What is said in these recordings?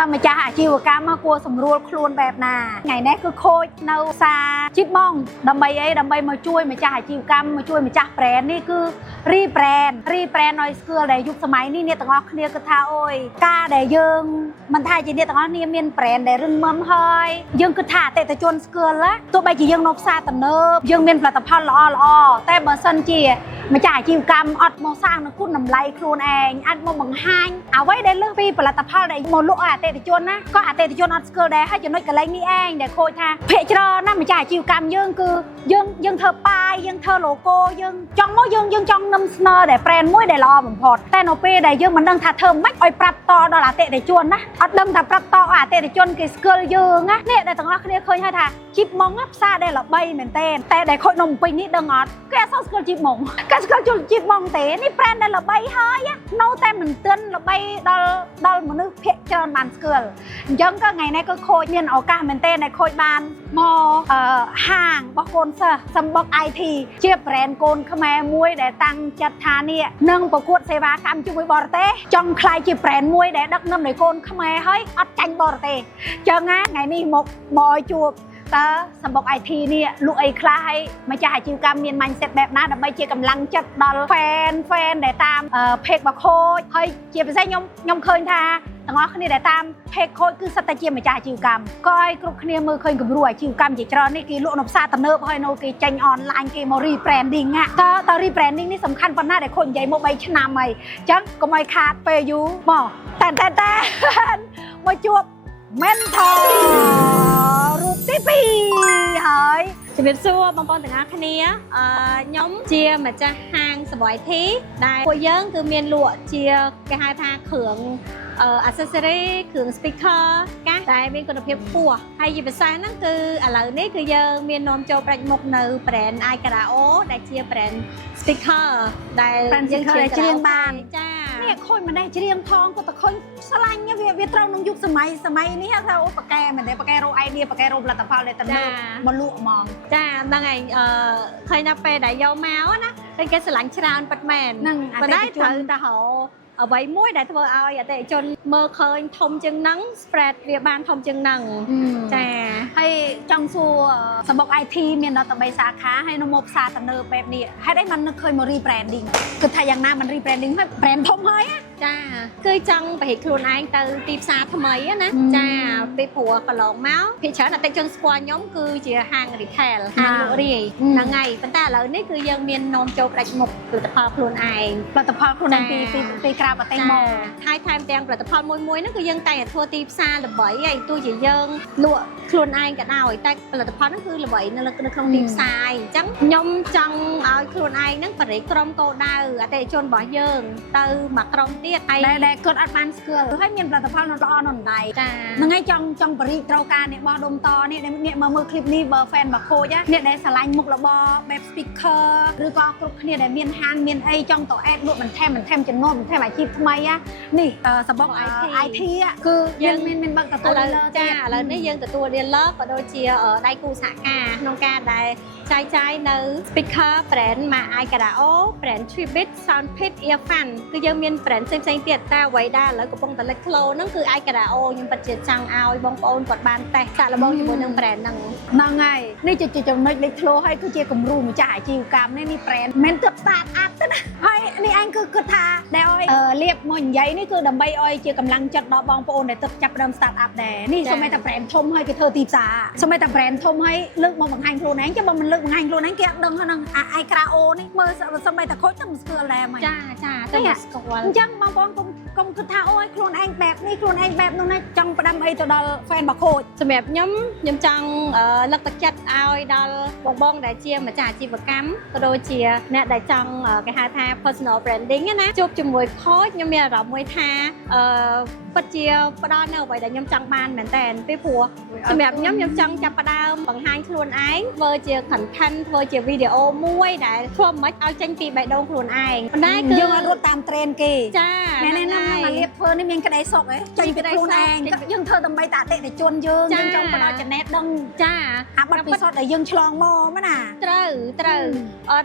តាមម្ចាស់អាជីវកម្មមកគួរសម្រួលខ្លួនបែបណាថ្ងៃនេះគឺខូចនៅផ្សារជីបម៉ងដើម្បីអីដើម្បីមកជួយម្ចាស់អាជីវកម្មមកជួយម្ចាស់ brand នេះគឺ rebrand ឲ្យស្គាល់ដែលយុគសម័យនេះអ្នកទាំងអស់គ្នាគឺថាអូយការដែលយើងមិនថាជាអ្នកទាំងអស់គ្នាមាន brand ដែលរឹងមាំហើយយើងគិតថាអតិថិជនស្គាល់ទោះបីជាយើងនៅផ្សារទំនើបយើងមានផលិតផលល្អតែបើសិនជាម្ចាស់អាជីវកម្មអត់មកសាងនូវគុណតម្លៃខ្លួនឯងអាចមកបង្ហាញអ្វីដែលលើសពីផលិតផលដែលមកលក់ឲ្យអតិថិជនណាក៏អតិថិជនអត់ស្គាល់ដែរហើយចំណុចកន្លែងនេះឯងដែលខូចថាភាគច្រើនណាម្ចាស់អាជីវកម្មយើងគឺយើងធ្វើប៉ាយយើងធ្វើ logo យើងចង់មកយើងចង់នំស្នើដែល brand មួយដែលល្អបំផុតតែនៅពេលដែលយើងមិនដឹងថាធ្វើម៉េចឲ្យប្រាប់តដល់អតិថិជនណាអត់ដឹងថាប្រាប់តឲ្យអតិថិជនគេស្គាល់យើងណានេះដែលទាំងអស់គ្នាឃើញហើយថាជីបម៉ងផ្សារដែលល្បីមែនទែនតែដែលខូចនំពេញនេះដឹងអត់គេអត់ស្គាល់ជីបម៉ងគេស្គាល់ជីបម៉ងទេនេះ brand ដែលល្បីហើយនៅតែមិនទាន់ល្បីដល់មនុស្សភាគច្រើនបានស្គាល់អញ្ចឹងក៏ថ្ងៃនេះក៏ខូចមានឱកាសមែនទែនដែលខូចបានមកហាងរបស់កូនសិស្សសម្បុក IT ជា brand កូនខ្មែរមួយដែលតាំងចិត្តថានេះនឹងប្រកួតសេវាកម្មជាមួយបរទេសចង់ក្លាយជា brand មួយដែលដឹកនាំដោយកូនខ្មែរហើយអត់ចាញ់បរទេសអញ្ចឹងណាថ្ងៃនេះមកឲ្យជួបតើសម្បុក IT នេះលក់អីខ្លះហើយម្ចាស់អាជីវកម្មមាន mindset បែបណាដើម្បីជាកម្លាំងចិត្តដល់ fan ដែលតាម page របស់ខូចហើយជាពិសេសខ្ញុំឃើញថាទាំងអស់គ្នាដែលតាម page ខូចគឺសិតតែជាម្ចាស់អាជីវកម្មក៏ឲ្យគ្រប់គ្នាមើលឃើញគំរូអាជីវកម្មជាច្រើននេះគេលក់នៅផ្សារទំនើបហើយនៅគេចេញ online គេមក rebranding តើ rebranding នេះសំខាន់ប៉ុណ្ណាដែលខូចនិយាយមក3ឆ្នាំហើយអញ្ចឹងកុំឲ្យខាតពេលយូរមកតែមកជួប mentor រូបទី2ហើយជំរាបសួរបងប្អូនទាំងអស់គ្នាខ្ញុំជាម្ចាស់ហាងសបយធីដែលពួកយើងគឺមានលក់ជាគេហៅថាគ្រឿងaccessory គ្រឿង speaker កាសដែលមានគុណភាពខ្ពស់ហើយជាពិសេសហ្នឹងគឺឥឡូវនេះគឺយើងមាននាំចូលប្រាច់មុខនៅ brand iCarao ដែលជា brand speaker ដែលយើងច្រៀងបានចានេះខូចមិនដែរច្រៀងផងក៏តែឃើញឆ្លាញ់វាត្រូវនឹងយុគសម័យនេះថាអូប៉ាកែមិនដែរប៉ាកែរក idea ប៉ាកែរកផលិតផលដែលទៅមកលក់ហ្មងចាហ្នឹងហើយឃើញថាពេលដែលយកមកណាឃើញគេឆ្លាញ់ច្រើនពិតមែនប៉ុន្តែត្រូវតែរកអ្វីមួយដែលធ្វើឲ្យអតិថិជនមើលឃើញធំជាងហ្នឹង spread វាបានធំជាងហ្នឹងចាហើយចង់សួរសម្បុក IT មានដល់តែ3សាខាហើយនៅមកផ្សារទំនើបបែបនេះហេតុអីមិននឹកឃើញមក rebranding គឺថាយ៉ាងណាមិន rebranding ហើយ brand ធំហើយចាគឺចង់បរិះខ្លួនឯងទៅទីផ្សារថ្មីណាចាពីព្រោះកន្លងមកភាគច្រើនអតិថិជនស្គាល់ខ្ញុំគឺជាហាង retail ហាងលក់រាយហ្នឹងហើយប៉ុន្តែឥឡូវនេះគឺយើងមាននាំចូលផ្ដាច់មុខផលិតផលខ្លួនឯងពីក្រៅប្រទេសមកហើយថែមទាំងផលិតផលមួយហ្នឹងគឺយើងតែធ្វើទីផ្សារល្បីហើយទោះជាយើងលក់ខ្លួនឯងក៏ដោយតែផលិតផលហ្នឹងគឺល្បីនៅក្នុងទីផ្សារអញ្ចឹងខ្ញុំចង់ឲ្យខ្លួនឯងហ្នឹងបរិះក្រុមគោលដៅអតិថិជនរបស់យើងទៅមកក្រុមទៀតហើយដែលគាត់អត់បានស្គាល់ហើយមានផលិតផលល្អនៅដៃហ្នឹងហើយចង់បរិះត្រូវការអ្នកបោះដុំតនេះអ្នកមកមើលឃ្លីបនេះបើ fan របស់ខូចអ្នកដែលស្រឡាញ់មុខរបរបែប speaker ឬក៏គ្រប់គ្នាដែលមានហាងមានអីចង់តអេតលក់បន្ថែមចំណូលបន្ថែមអាជីពថ្មីនេះសម្បុក IT គឺយើងមានបើកទទួល dealer ចាឥឡូវនេះយើងទទួល dealer ក៏ដូចជាដៃគូសហការក្នុងការដែលចែកចាយនៅ speaker brand មក iCarao brand Tribit Soundpit Earfan គឺយើងមាន brand ផ្សេងទៀតតែអ្វីដែលឥឡូវកំពុងតែលេចធ្លោហ្នឹងគឺ iCarao ខ្ញុំពិតជាចង់ឲ្យបងប្អូនគាត់បានតេស្តសាកល្បងជាមួយនឹង brand ហ្នឹងហើយនេះជាចំណុចលេចធ្លោហើយគឺជាគំរូម្ចាស់អាជីវកម្មនេះ brand មិនទើប start up ទេណាហើយនេះអញគឺគិតថាដែលឲ្យលៀបមកនិយាយនេះគឺដើម្បីឲ្យជាកម្លាំងចិត្តដល់បងប្អូនដែលទើបចាប់ផ្ដើម start up ដែរនេះសូម្បីតែ brand ធំហើយគេធ្វើទីផ្សារសូម្បីតែ brand ធំហើយលើកមកបង្ហាញខ្លួនឯងchứបើមិនលើកបង្ហាញខ្លួនឯងគេអត់ដឹងហ្នឹងiCarao នេះមើលសូម្បីតែខូចទៅមិនស្គាល់ដែរមកចាទៅស្គាល់អញ្ចឹងបងប្អូនកុំគិតថាអូយខ្លួនឯងបែបនេះខ្លួនឯងបែបនោះណាចង់ផ្ដាំអីទៅដល់ fan របស់ខូចសម្រាប់ខ្ញុំចង់លើកទឹកចិត្តឲ្យដល់បងដែលជាម្ចាស់អាជីវកម្មក៏ដូចជាអ្នកដែលចង់គេហៅថា personal branding ណាជួបជាមួយខូចខ្ញុំមានអារម្មណ៍មួយថាពិតជាផ្ដល់នៅអ្វីដែលខ្ញុំចង់បានមែនតើពីព្រោះសម្រាប់ខ្ញុំចង់ចាប់ផ្ដើមបង្ហាញខ្លួនឯងធ្វើជា content ធ្វើជាវីដេអូមួយដែលធ្វើមិនឲ្យចេញពីបេះដូងខ្លួនឯងប៉ុន្តែគឺយើងអត់រត់តាម trend គេចាណែមកលៀបធ្វើនេះមានក្តីសុខហ៎ចេញពីខ្លួនឯងយើងធ្វើដើម្បីតាអតិថិជនយើងចង់ផ្ដល់ចំណេះដឹងចាអាបទពិសោធន៍ដែលយើងឆ្លងមកណាត្រូវ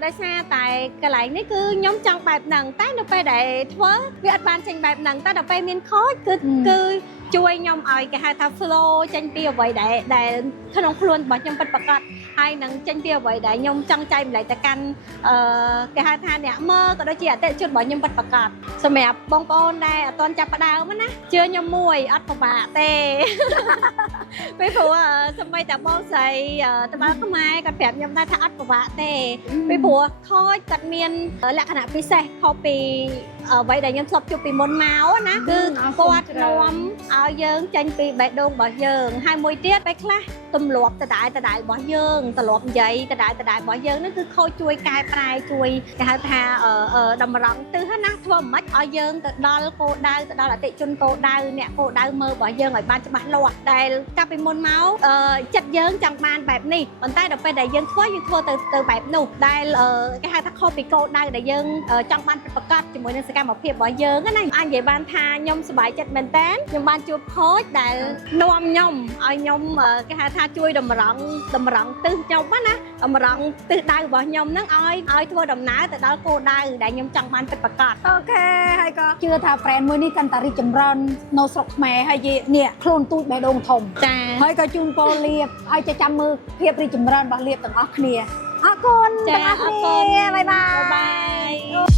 ដោយសារតែកន្លែងនេះគឺខ្ញុំចង់បែបហ្នឹងតែនៅពេលដែលធ្វើវាអត់បានចេញបែបហ្នឹងតែដល់ពេលមានខូចគឺ ជួយខ្ញុំឲ្យគេហៅថា flow ចេញពីអ្វីដែលក្នុងខ្លួនរបស់ខ្ញុំពិតប្រាកដហើយនឹងចេញពីអ្វីដែលខ្ញុំចង់ចែកម្លែកទៅកាន់គេហៅថាអ្នកមើលក៏ដូចជាអតិថិជនរបស់ខ្ញុំពិតប្រាកដសម្រាប់បងប្អូនដែលអត់ទាន់ចាប់ផ្ដើមណាជឿខ្ញុំមួយអត់ពិបាកទេពេលព្រោះសម្បីតែបងស្រីត្បាល់ខ្មែរគាត់ប្រាប់ខ្ញុំដែរថាអត់ពិបាកទេពេលព្រោះខូចគាត់មានលក្ខណៈពិសេសខុសពីអ្វីដែលខ្ញុំធ្លាប់ជួបពីមុនមកណាគឺគាត់នាំឲ្យយើងចេញពីបេះដូងរបស់យើងហើយមួយទៀតពេលខ្លះទម្លាប់ដដែលរបស់យើងទម្លាប់និយាយដដែលរបស់យើងហ្នឹងគឺខូចជួយកែប្រែជួយគេហៅថាតម្រង់ទិសណាធ្វើមិនខ្មិចឲ្យយើងទៅដល់គោលដៅទៅដល់អតិជនគោលដៅអ្នកគោលដៅមើលរបស់យើងឲ្យបានច្បាស់លាស់ដែលកាលពីមុនមកចិត្តយើងចង់បានបែបនេះប៉ុន្តែដល់ពេលដែលយើងធ្វើទៅបែបនោះដែលគេហៅថាខុសពីគោលដៅដែលយើងចង់បានប្រកបជាមួយនឹងសកម្មភាពរបស់យើងណាអាចនិយាយបានថាខ្ញុំសប្បាយចិត្តមែនតើខ្ញុំបានជួបខូចដែលនាំខ្ញុំឲ្យខ្ញុំគេហៅថាជួយតម្រង់ទិសខ្ញុំណាតម្រង់ទិសដៅរបស់ខ្ញុំហ្នឹងឲ្យធ្វើដំណើរទៅដល់គោលដៅដែលខ្ញុំចង់បានពិតប្រាកដអូខេហើយក៏ជឿថា brand មួយនេះកាន់តែរីកចម្រើននៅស្រុកខ្មែរហើយនេះខ្លួនទូចបេះដូងធំចាហើយក៏ជូនពរលៀបឲ្យចាំមើលភាពរីកចម្រើនរបស់លៀបទាំងអស់គ្នាអរគុណទាំងអស់គ្នាបាយបាយ